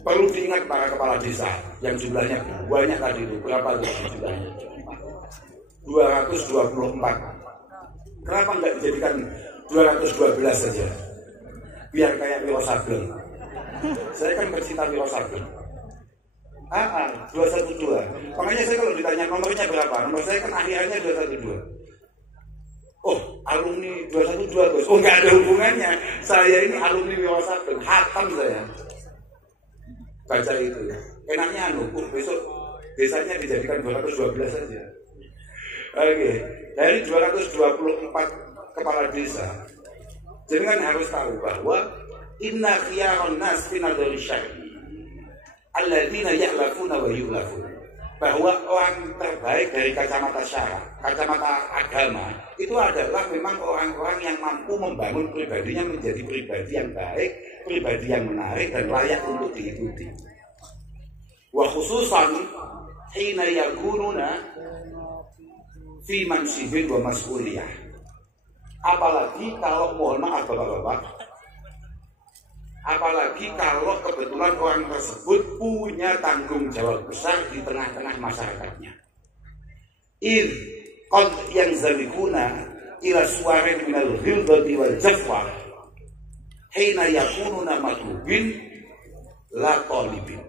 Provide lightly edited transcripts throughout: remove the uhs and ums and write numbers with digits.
perlu diingat para kepala desa yang jumlahnya banyak tadi itu. Berapa itu jumlahnya? 224. Kenapa nggak dijadikan 212 saja? Biar kayak Wiro Sableng. Saya kan pecinta Wiro Sableng. 212. Makanya saya kalau ditanya nomornya berapa, nomor saya kan akhirnya 212. Oh, alumni 212 Gus. Oh, nggak ada hubungannya. Saya ini alumni Wiro Sableng, hatam saya. Baca itu. Enaknya besok desanya dijadikan 212 saja. Oke, dari 224 kepala desa. Jadi kan harus tahu bahwa inna khiyarun nas fi nadhari syar'i alladzina ya'lafuna wa yu'lafun. Bahwa orang terbaik dari kacamata syara, kacamata agama, itu adalah memang orang-orang yang mampu membangun pribadinya menjadi pribadi yang baik, pribadi yang menarik dan layak untuk diikuti. Wa khususan hina yakununa fi mansibin wa mas'uliyah. Apalagi kalau mohon maaf Bapak-bapak, apalagi kalau kebetulan orang tersebut punya tanggung jawab besar di tengah-tengah masyarakatnya. Qad yanzalikuna ila suwarin minal ghildati wal jafwa hina yakununa matlubin la talibin.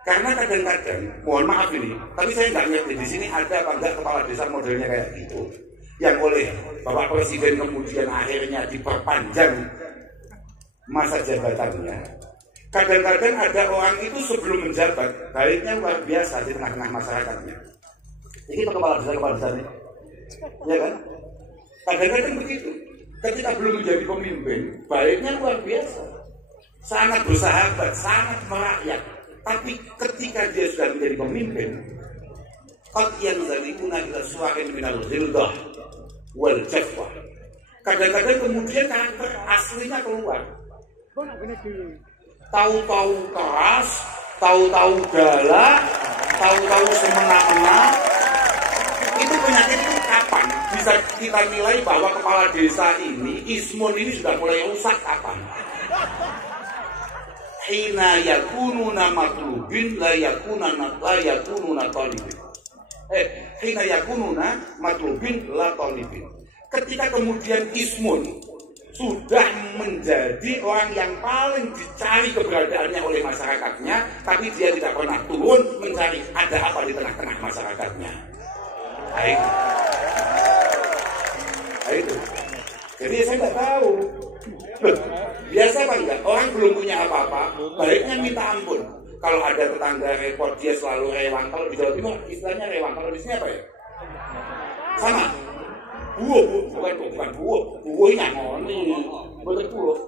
Karena kadang-kadang, mohon maaf ini, tapi saya nggak ngerti di sini ada apa enggak kepala desa modelnya kayak gitu, yang oleh Bapak Presiden kemudian akhirnya diperpanjang masa jabatannya. Kadang-kadang ada orang itu sebelum menjabat baiknya luar biasa di tengah-tengah masyarakatnya. Ini kepala desa nih, ya kan? Kadang-kadang begitu. Ketika belum menjadi pemimpin, baiknya luar biasa, sangat bersahabat, sangat merakyat. Tapi ketika dia sudah menjadi pemimpin, qad yanzalikuna ila suwarin minal ghildah wal jafwa. Kadang-kadang kemudian karakter aslinya keluar. Tahu-tahu keras, tahu-tahu galak, tahu-tahu semena-mena. Itu penyakit itu kapan bisa kita nilai bahwa kepala desa ini, ismun ini sudah mulai rusak kapan? Hina yakununa matlubin la yakununa talibin. Hina yakununa matlubin la talibin. Ketika kemudian ismun sudah menjadi orang yang paling dicari keberadaannya oleh masyarakatnya, tapi dia tidak pernah turun mencari ada apa di tengah-tengah masyarakatnya. Itu. Jadi saya nggak tahu. Biasa apa enggak? Orang belum punya apa-apa, baiknya minta ampun. Kalau ada tetangga repot, dia selalu rewang. Kalau di Jawa Timur istilahnya rewang. Kalau di sini apa ya? Sama. Bukan buuh. Buuh ngangoni. Bukan buuh.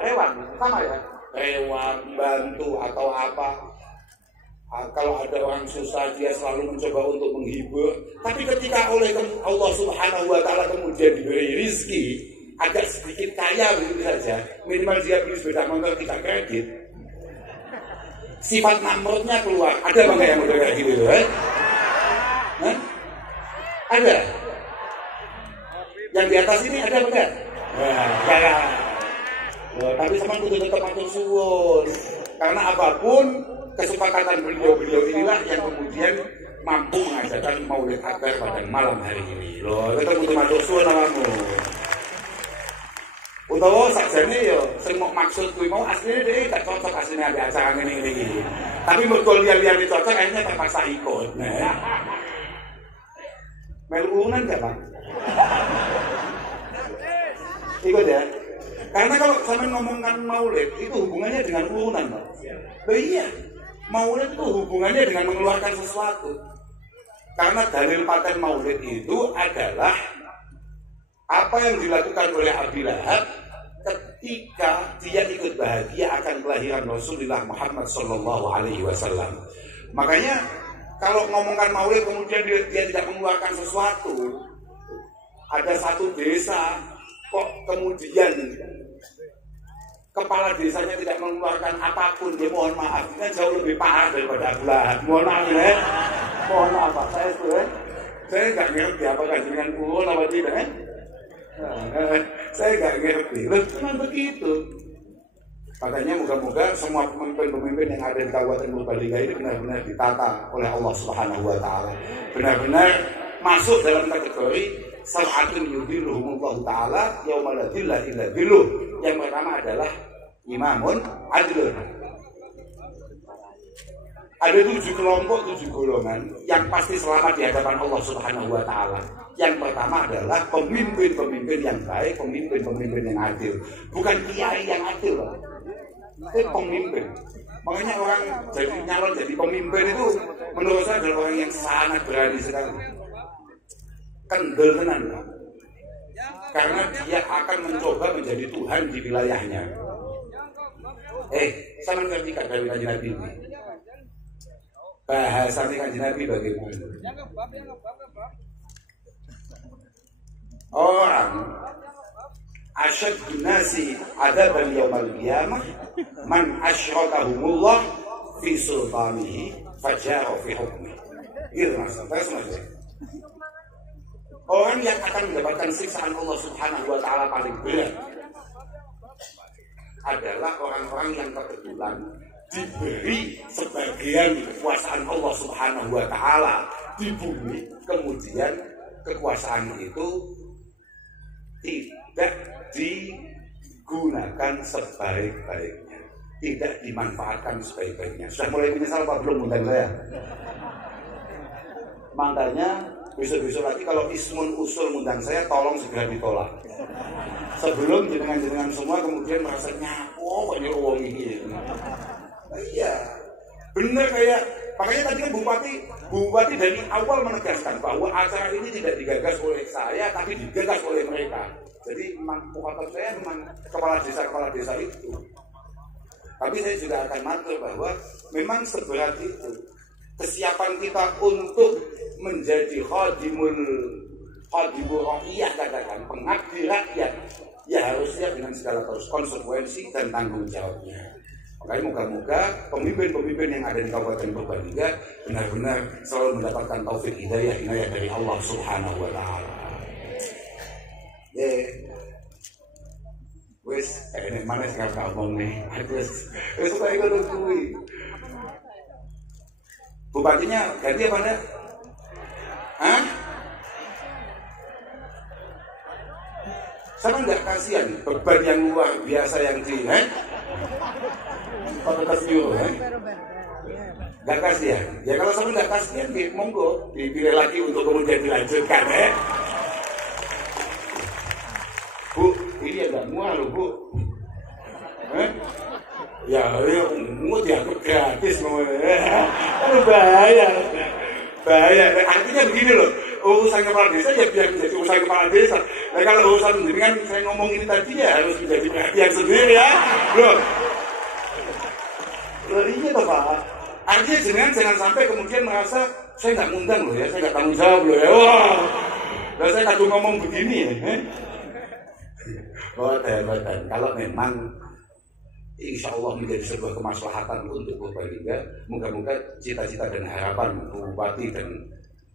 Rewang, sama ya? Rewang, bantu atau apa. Kalau ada orang susah, dia selalu mencoba untuk menghibur. Tapi ketika oleh Allah Subhanahu wa Ta'ala kemudian diberi rizki, agak sedikit kaya begitu saja, minimal dia beli sepeda motor kita kredit, sifat namrudnya keluar. Ada bang yang model kayak gitu? Ada? Yang di atas ini ada enggak? Tapi sama kudu tetap matur suwun. Karena apapun kesepakatan beliau-beliau inilah yang kemudian mampu mengajarkan Maulid Akbar pada malam hari ini. Loh, kita kudu matur suwun namamu. Utawa sakjane ya sing mok maksud kuwi mau asline dhewe gak cocok asline ambek acara ngene iki. Tapi mergo liyan-liyan cocok akhirnya terpaksa ikut. Melu urunan gak, Pak? Ikut ya. Karena kalau sampe ngomongkan maulid itu hubungannya dengan urunan, Pak. Iya. Maulid itu hubungannya dengan mengeluarkan sesuatu. Karena dalil paten maulid itu adalah apa yang dilakukan oleh Abi Lahab ketika dia ikut bahagia akan kelahiran Rasulullah Muhammad SAW. Makanya kalau ngomongkan maulid kemudian dia tidak mengeluarkan sesuatu, ada satu desa kok kemudian kepala desanya tidak mengeluarkan apapun, dia mohon maaf, ini kan jauh lebih parah daripada Abu Lahab. Mohon maaf ya, mohon maaf Pak, saya nggak ngerti apakah dengan kurun apa tidak. Saya nggak ngerti, memang begitu. Makanya moga-moga semua pemimpin-pemimpin yang ada di Kabupaten Purbalingga ini benar-benar ditata oleh Allah Subhanahu wa taala. Benar-benar masuk dalam kategori sab'atun yudhilluhumullahu taala yauma la dhilla illa dhilluh. Yang pertama adalah imamun adlun. Ada 7 kelompok, 7 golongan yang pasti selamat di hadapan Allah Subhanahu wa taala. Yang pertama adalah pemimpin-pemimpin yang baik, pemimpin-pemimpin yang adil. Bukan kiai yang adil, Pak. Itu pemimpin. Makanya orang jadi nyalon jadi pemimpin itu menurut saya adalah orang yang sangat berani sekali. Kendel tenan, Pak. Karena dia akan mencoba menjadi Tuhan di wilayahnya. Sama ngerti kata dari Kanjeng Nabi ini. Bahasanya Kanjeng Nabi bagaimana? Orang asyadun nasi adaban yaumal qiyamah man asyrakahumullah fi sultanihi fajara fi hukmi. Gitu maksudnya. Orang yang akan mendapatkan siksaan Allah Subhanahu wa taala paling berat adalah orang-orang yang kebetulan diberi sebagian kekuasaan Allah Subhanahu wa taala di bumi, kemudian kekuasaan itu tidak digunakan sebaik-baiknya, tidak dimanfaatkan sebaik-baiknya. Sudah mulai menyesal apa belum undang saya? Makanya besok-besok lagi kalau Ismun usul undang saya, tolong segera ditolak. Sebelum jenengan-jenengan semua kemudian merasa nyapo kok nyuruh wong iki. Iya, bener kayak makanya tadi kan Bupati dari awal menegaskan bahwa acara ini tidak digagas oleh saya, tapi digagas oleh mereka. Jadi memang pokok saya memang kepala desa itu. Tapi saya juga akan matur bahwa memang seberat itu kesiapan kita untuk menjadi khadimul rakyat, katakan pengabdi rakyat, ya harusnya dengan segala konsekuensi dan tanggung jawabnya. Makanya moga-moga pemimpin-pemimpin yang ada di Kabupaten Purbalingga benar-benar selalu mendapatkan taufik hidayah dari Allah Subhanahu wa taala. Wes enek mana sekarang ngomong nih. Wes supaya ngono kuwi. Bupatinya ganti apa enggak? Hah? Sama enggak kasihan beban yang luar biasa yang Fakultas Biologi, nggak kasihan. Ya kalau sampai nggak kasihan, monggo dipilih lagi untuk kemudian dilanjutkan, Bu, ini agak mual loh, Bu. Ya, mau dianggap gratis, aduh bahaya. Artinya begini loh, urusan kepala desa ya biar menjadi urusan kepala desa. Nah kalau urusan dengan saya ngomong ini tadi ya harus menjadi perhatian sendiri ya, loh. Iya toh Pak. Artinya jangan sampai kemudian merasa saya nggak ngundang loh ya, saya nggak tanggung jawab loh ya. Wah, dan saya kadung ngomong begini ya. Betul. Kalau memang insya Allah menjadi sebuah kemaslahatan untuk Purbalingga, moga-moga cita-cita dan harapan Bupati dan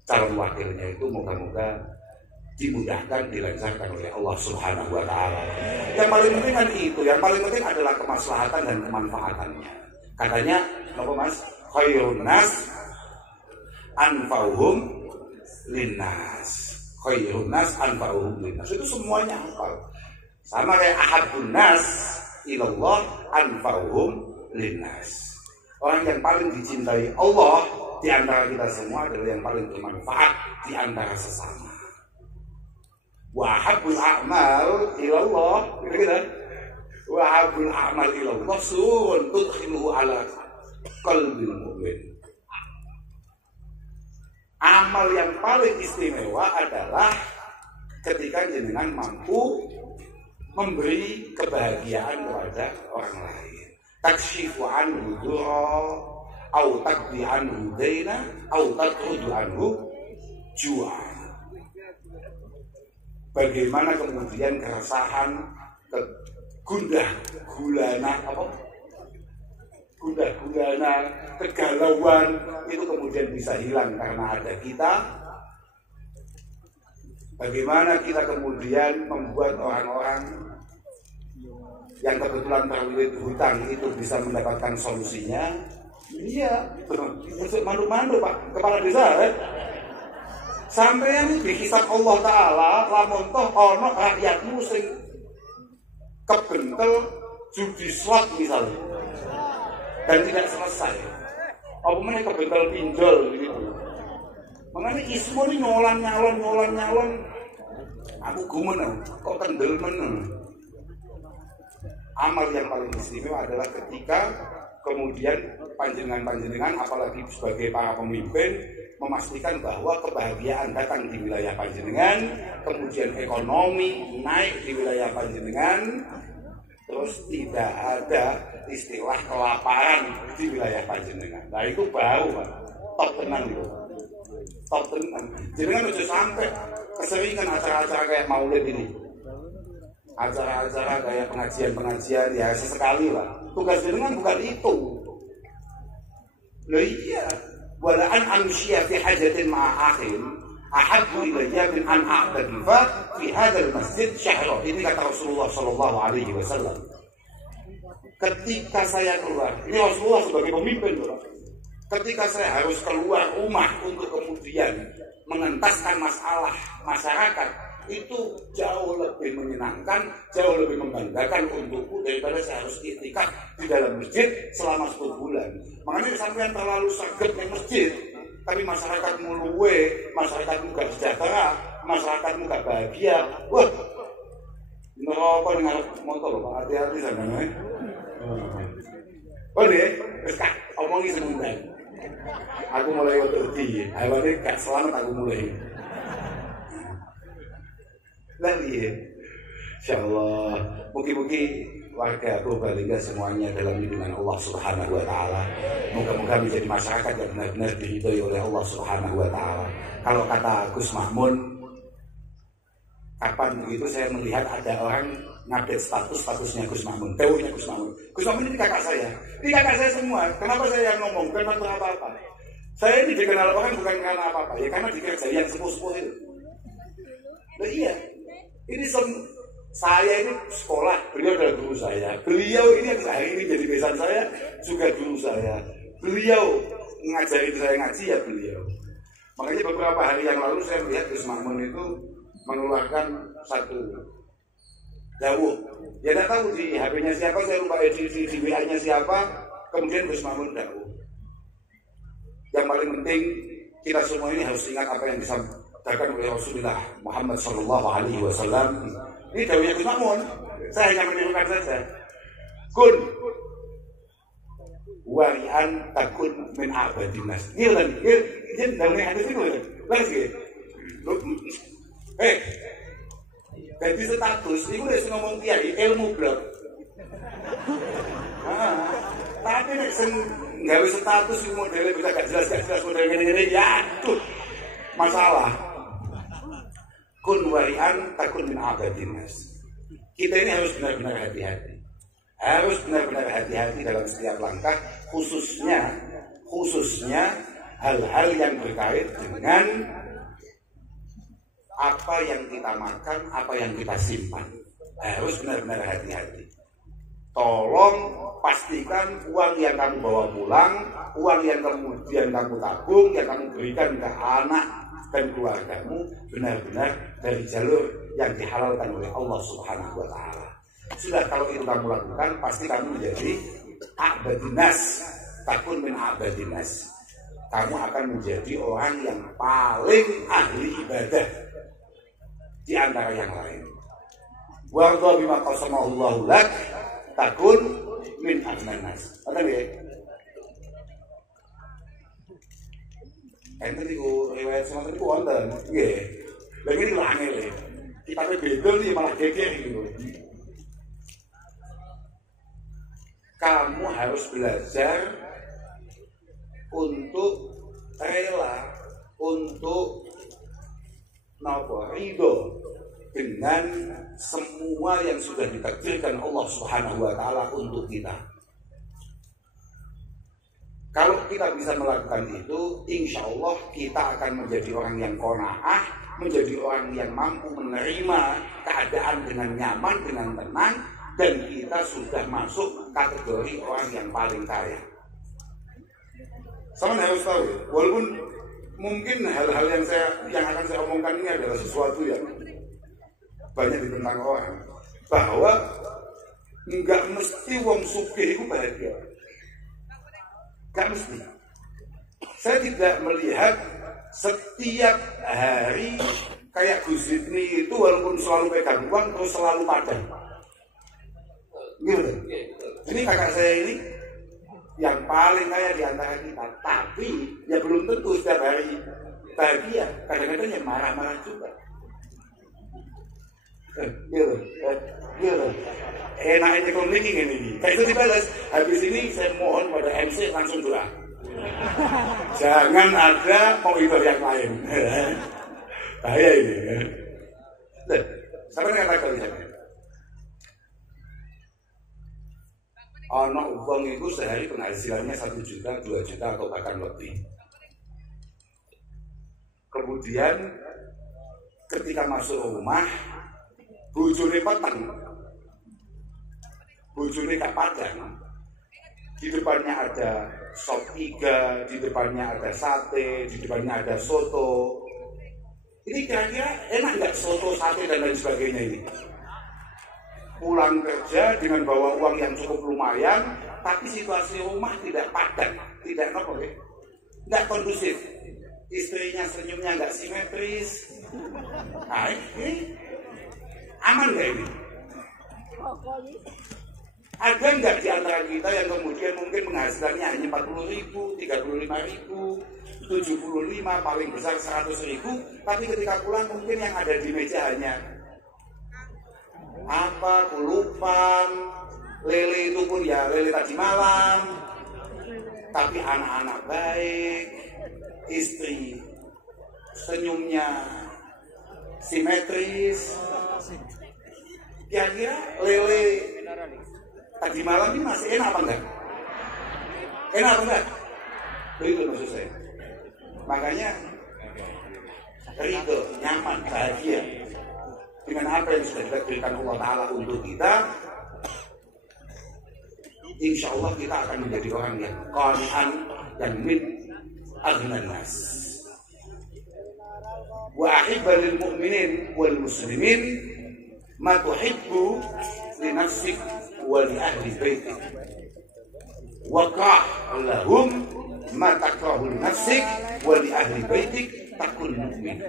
calon wakilnya itu moga-moga dimudahkan, dilancarkan oleh Allah Subhanahu wa taala. Yang paling penting kan itu, yang paling penting adalah kemaslahatan dan kemanfaatannya. Katanya, apa Mas? Khairun nas anfa'uhum linnas. Khairun nas anfa'uhum linnas. Itu semuanya hafal. Sama kayak ahadun nas ilallah anfa'uhum linnas. Orang yang paling dicintai Allah di antara kita semua adalah yang paling bermanfaat di antara sesama. Wa habbul a'mal ilallah, gitu-gitu. Wa habul a'mal ilallah surun tudkhiluhu ala qalbil mu'min. Amal yang paling istimewa adalah ketika jenengan mampu memberi kebahagiaan kepada orang lain. Takshifu anhu durra au taqdi anhu daina au tatrudu anhu ju'a. Bagaimana kemudian keresahan, gundah gulana, kegalauan itu kemudian bisa hilang karena ada kita. Bagaimana kita kemudian membuat orang-orang yang kebetulan terlilit hutang itu bisa mendapatkan solusinya, iya, untuk mandu-mandu Pak, kepala desa kan? Sampeyan dihisab Allah Ta'ala, lamun toh ono rakyatmu sing kebentel judi slot misalnya, dan tidak selesai. Apa mana kebentel pinjol gitu. Makanya ismu ini nyolon. Aku gumen, kok kendel men. Amal yang paling istimewa adalah ketika kemudian panjenengan apalagi sebagai para pemimpin memastikan bahwa kebahagiaan datang di wilayah panjenengan, kemudian ekonomi naik di wilayah panjenengan, terus tidak ada istilah kelaparan di wilayah panjenengan. Nah itu baru Pak, top tenang itu, top tenang. Jenengan udah sampai keseringan acara-acara kayak maulid ini, acara-acara kayak pengajian ya sesekali lah. Tugas jenengan bukan itu. Loh iya, wala an amshiya fi hajatin ma'a akhin ahabbu ilayya min an a'takifa fi hadzal masjid syahra. Ini kata Rasulullah sallallahu alaihi wasallam. Ketika saya keluar, ini Rasulullah sebagai pemimpin, ketika saya harus keluar rumah untuk kemudian mengentaskan masalah masyarakat, itu jauh lebih menyenangkan, jauh lebih membanggakan untukku daripada saya harus iktikaf di dalam masjid selama 10 bulan. Makanya sampean terlalu sergap di masjid, tapi masyarakatmu luwe, masyarakatmu gak sejahtera, masyarakatmu gak bahagia. Wah, neraka dengan motor loh Pak, hati-hati sana. Oh deh, Kak, omongi sebentar. Aku mulai otot-otot, awalnya gak selamat aku mulai. Lagi, insyaallah, mungkin warga Purbalingga semuanya dalam lindungan Allah Subhanahu Wa Taala. Moga-moga menjadi masyarakat yang benar-benar diridhoi oleh Allah Subhanahu Wa Taala. Kalau kata Gus Mahmun, kapan begitu saya melihat ada orang ngupdate statusnya Gus Mahmun, teorinya Gus Mahmun. Gus Mahmun ini kakak saya semua. Kenapa saya yang ngomong? Bukan masalah apa-apa. Saya ini dikenal orang bukan karena apa-apa, ya karena dikerjai yang sepuh-sepuh itu. Nah, iya. Ini saya ini sekolah, beliau adalah guru saya. Beliau ini yang hari ini jadi besan saya juga guru saya. Beliau ngajarin saya ngaji ya beliau. Makanya beberapa hari yang lalu saya melihat Gus Mahmun itu mengeluarkan satu dawuh. Ya tidak tahu di HP-nya siapa, saya lupa di WA-nya siapa. Kemudian Gus Mahmun dawuh. Yang paling penting kita semua ini harus ingat apa yang disampaikan oleh Rasulullah Muhammad Sallallahu Alaihi Wasallam. Ini dawuhnya Gus Mahmun. Saya hanya menirukan saja. Kun warian takun min abadinas. Ini lagi. Ini dawuhnya hadis itu lagi. Jadi status itu udah ngomong kiai ilmu blog. Tapi nek sing gawe status iku modele bisa gak jelas model ngene-ngene ya aduh. Masalah. Kun warian takun min abadinas. Kita ini harus benar-benar hati-hati. Harus benar-benar hati-hati dalam setiap langkah, khususnya hal-hal yang berkait dengan apa yang kita makan, apa yang kita simpan. Harus benar-benar hati-hati. Tolong pastikan uang yang kamu bawa pulang, uang yang kemudian kamu tabung, yang kamu berikan ke anak dan keluargamu benar-benar dari jalur yang dihalalkan oleh Allah Subhanahu Wa Taala. Sudah kalau itu kamu lakukan, pasti kamu menjadi abadinas, takun min abadinas. Kamu akan menjadi orang yang paling ahli ibadah di antara yang lain. Warda bima qasamahullahu lak takun min agnanas. Ada nggih? Enten iku riwayat semacam itu wonten. Nggih. Lha iki lho angel. Kita beda nih malah geger gitu. Kamu harus belajar untuk rela, untuk ridho dengan semua yang sudah ditakdirkan Allah Subhanahu Wa Taala untuk kita. Kalau kita bisa melakukan itu, insya Allah kita akan menjadi orang yang qanaah, menjadi orang yang mampu menerima keadaan dengan nyaman, dengan tenang, dan kita kita sudah masuk kategori orang yang paling kaya. Sama harus tahu, walaupun mungkin hal-hal yang akan saya omongkan ini adalah sesuatu yang banyak ditentang orang, bahwa nggak mesti wong sugih itu bahagia, nggak mesti. Saya tidak melihat setiap hari kayak Gus Zidni itu walaupun selalu pegang uang terus selalu padang. Gitu. Ini kakak saya ini yang paling kaya di antara kita, tapi ya belum tentu setiap hari bahagia. Kadang-kadang yang marah-marah juga. Gitu. Enaknya komik ini. Kayak itu dibalas. Habis ini saya mohon pada MC langsung doa. Jangan ada penghidup yang lain. Bahaya ini. Siapa yang kata kalian? Ono uang itu sehari penghasilannya 1 juta, 2 juta atau bahkan lebih. Kemudian ketika masuk rumah, bojone peteng, bojone gak padang. Di depannya ada sop iga, di depannya ada sate, di depannya ada soto. Ini kira-kira enak nggak soto, sate dan lain sebagainya ini? Pulang kerja dengan bawa uang yang cukup lumayan, tapi situasi rumah tidak padat, tidak nggak kondusif. Istrinya senyumnya nggak simetris. Nah, ini aman nggak ini? Ada nggak di antara kita yang kemudian mungkin penghasilannya hanya 40.000, 35.000, 75, paling besar 100.000, tapi ketika pulang mungkin yang ada di meja hanya apa, kulupan, lele itu pun ya lele tadi malam, tapi anak-anak baik, istri senyumnya simetris. Kira-kira lele tadi malam ini masih enak apa enggak? Enak apa enggak? Itu maksud saya. Makanya ridho, nyaman, bahagia dengan apa yang sudah diberikan Allah Ta'ala untuk kita. Insya Allah kita akan menjadi orang yang qani'an dan min aghnan nas. Wa ahibba lil mu'minin wal muslimin ma tuhibbu li nafsik wa li ahli baitik. Wa qah lahum ma takrahu li nafsik wa li ahli baitik takun mu'min.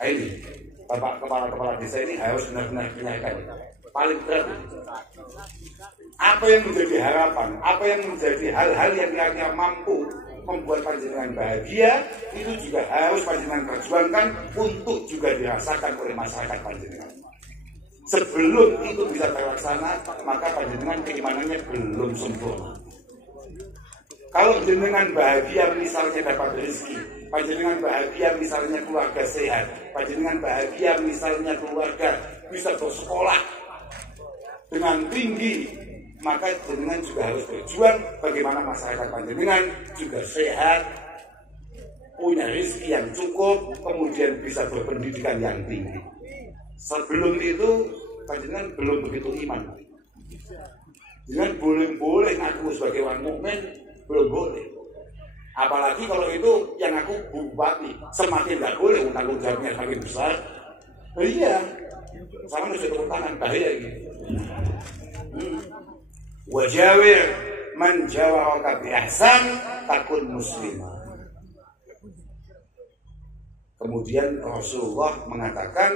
Ini Bapak kepala desa ini harus benar-benar menyampaikan paling berat. Apa yang menjadi harapan, apa yang menjadi hal-hal yang kira-kira mampu membuat panjenengan bahagia, itu juga harus panjenengan perjuangkan untuk juga dirasakan oleh masyarakat panjenengan. Sebelum itu bisa terlaksana, maka panjenengan keimanannya belum sempurna. Kalau panjenengan bahagia misalnya dapat rezeki, panjenengan bahagia misalnya keluarga sehat, panjenengan bahagia misalnya keluarga bisa bersekolah dengan tinggi, maka panjenengan juga harus berjuang bagaimana masyarakat panjenengan juga sehat, punya rezeki yang cukup, kemudian bisa berpendidikan yang tinggi. Sebelum itu panjenengan belum begitu iman. Jangan boleh ngaku sebagai orang mukmin, belum boleh. Apalagi kalau itu yang aku bupati, semakin nggak boleh, tanggung jawabnya semakin besar. Iya, sama nusa tepuk tangan, bahaya gitu. Wajawir man jawaraka bi ihsan takun muslimah. Kemudian Rasulullah mengatakan,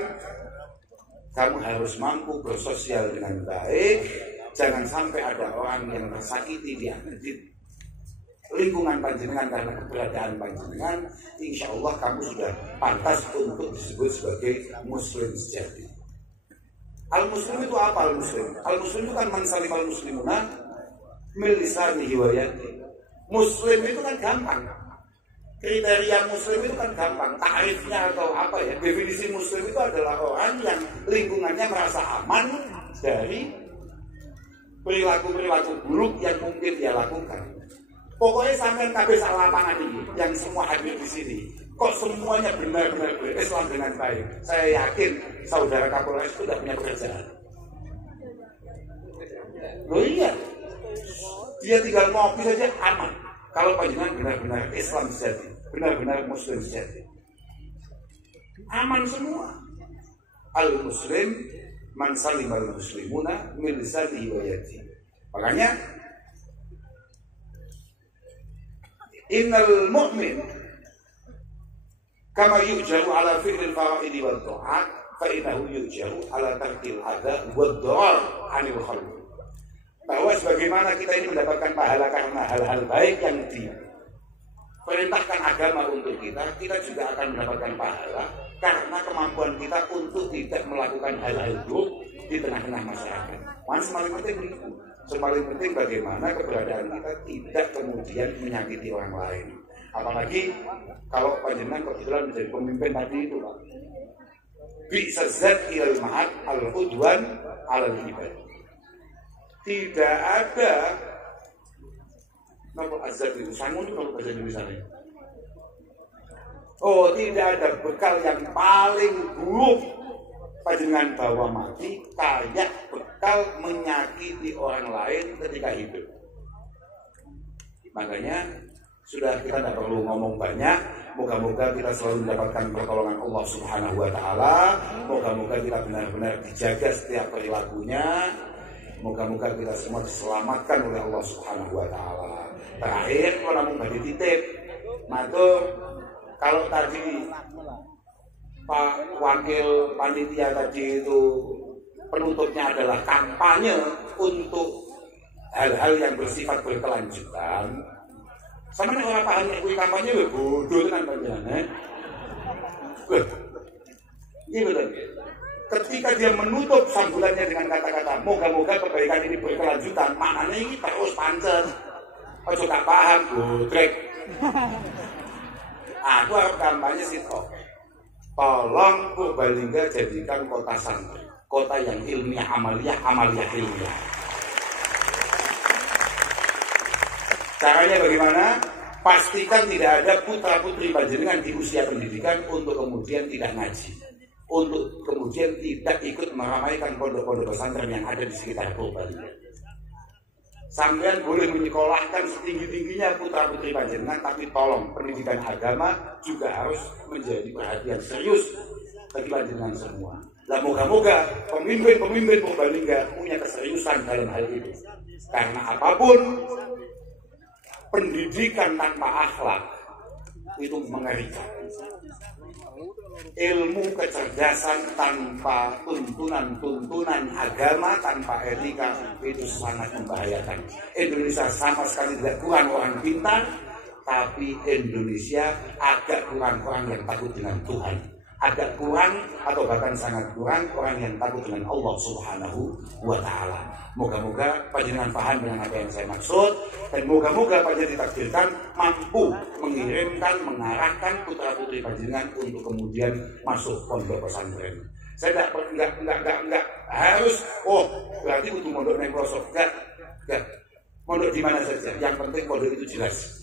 kamu harus mampu bersosial dengan baik. Jangan sampai ada orang yang tersakiti di lingkungan panjenengan karena keberadaan panjenengan. Insya Allah kamu sudah pantas untuk disebut sebagai muslim sejati. Al-muslim itu apa al-muslim? Al-muslim itu kan man salimal muslimuna min lisanihi wa yadihi. Muslim itu kan gampang. Kriteria muslim itu kan gampang. Ta'rifnya atau apa ya? Definisi muslim itu adalah orang yang lingkungannya merasa aman dari perilaku-perilaku buruk yang mungkin dia lakukan. Pokoknya sampai kabeh sak lapangan ini yang semua hadir di sini, kok semuanya benar-benar berislam dengan baik. Saya yakin saudara Kapolres itu tidak punya pekerjaan. Loh iya, dia tinggal ngopi saja aman. Kalau panjenengan benar-benar Islam sejati, benar-benar Muslim sejati, aman semua. Al-Muslim man salimal muslimuna min lisanihi wa yadihi. Makanya innal mu'min kama yujaru ala fi'lil fara'idi wal ta'at fa innahu yujaru ala tarkil adha wad darar 'anil khalq. Bahwa sebagaimana kita ini mendapatkan pahala karena hal-hal baik yang diperintahkan agama untuk kita, kita juga akan mendapatkan pahala karena kemampuan kita untuk tidak melakukan hal-hal buruk di tengah-tengah masyarakat. Yang paling penting itu, paling penting bagaimana keberadaan kita tidak kemudian menyakiti orang lain. Apalagi kalau panjenengan kebetulan menjadi pemimpin tadi itu, Pak. Bisa zat ilal ma'ad al-udwan al-ibad. Tidak ada nama azab itu sangun itu nama bahasa Indonesia. Oh, tidak ada bekal yang paling buruk panjenengan bawa mati kayak bekal menyakiti orang lain ketika hidup. Makanya sudah kita tidak perlu ngomong banyak. Moga-moga kita selalu mendapatkan pertolongan Allah Subhanahu wa Ta'ala. Moga-moga kita benar-benar dijaga setiap perilakunya. Moga-moga kita semua diselamatkan oleh Allah Subhanahu wa Ta'ala. Terakhir, kalau namun bagi titip, matur, kalau tadi Pak Wakil Panitia tadi itu penutupnya adalah kampanye untuk hal-hal yang bersifat berkelanjutan. Sama nih orang paham yang kampanye bodoh kan panjenengan. Ini betul. Ketika dia menutup sambulannya dengan kata-kata moga-moga kebaikan ini berkelanjutan, maknanya ini terus pancen. Ojo gak paham, bodrek. Aku harap kampanye sih kok. Tolong Purbalingga jadikan kota santri, kota yang ilmiah amaliyah, amaliyah ilmiah. Caranya bagaimana? Pastikan tidak ada putra-putri panjenengan di usia pendidikan untuk kemudian tidak ngaji, untuk kemudian tidak ikut meramaikan pondok-pondok pesantren yang ada di sekitar Purbalingga. Sampean boleh menyekolahkan setinggi-tingginya putra-putri panjenengan, tapi tolong pendidikan agama juga harus menjadi perhatian serius bagi panjenengan semua. Lah moga-moga pemimpin-pemimpin Purbalingga punya keseriusan dalam hal itu. Karena apapun, pendidikan tanpa akhlak itu mengerikan. Ilmu kecerdasan tanpa tuntunan agama, tanpa etika, itu sangat membahayakan. Indonesia sama sekali tidak kurang orang pintar, tapi Indonesia agak kurang orang yang takut dengan Tuhan. Agak kurang atau bahkan sangat kurang orang yang takut dengan Allah Subhanahu wa Ta'ala. Moga-moga panjenengan paham dengan apa yang saya maksud, dan moga-moga panjenengan ditakdirkan mampu mengirimkan, mengarahkan putra-putri panjenengan untuk kemudian masuk pondok pesantren. Saya enggak harus berarti untuk mondok Microsoft. Enggak. Mondok di mana saja, yang penting pondok itu jelas.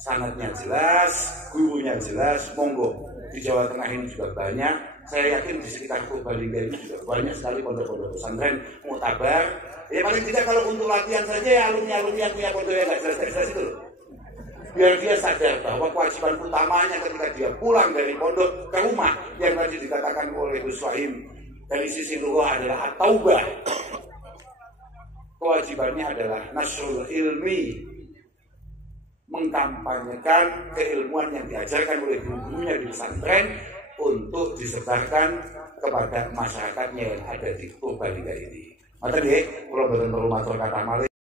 Sanadnya jelas, gurunya jelas, monggo. Di Jawa Tengah ini juga banyak. Saya yakin di sekitar Purbalingga ini juga banyak sekali pondok-pondok pesantren muktabar. Ya paling tidak kalau untuk latihan saja ya alumni-alumni yang punya pondok yang nggak jelas-jelas itu loh. Biar dia sadar bahwa kewajiban utamanya ketika dia pulang dari pondok ke rumah yang tadi dikatakan oleh Gus Wahim dari sisi lughah adalah at-taubah. Kewajibannya adalah nasrul ilmi, mengkampanyekan keilmuan yang diajarkan oleh guru-gurunya di pesantren untuk disebarkan kepada masyarakatnya yang ada di Purbalingga ini. Maka deh, kalau betul-betul matur kata malih.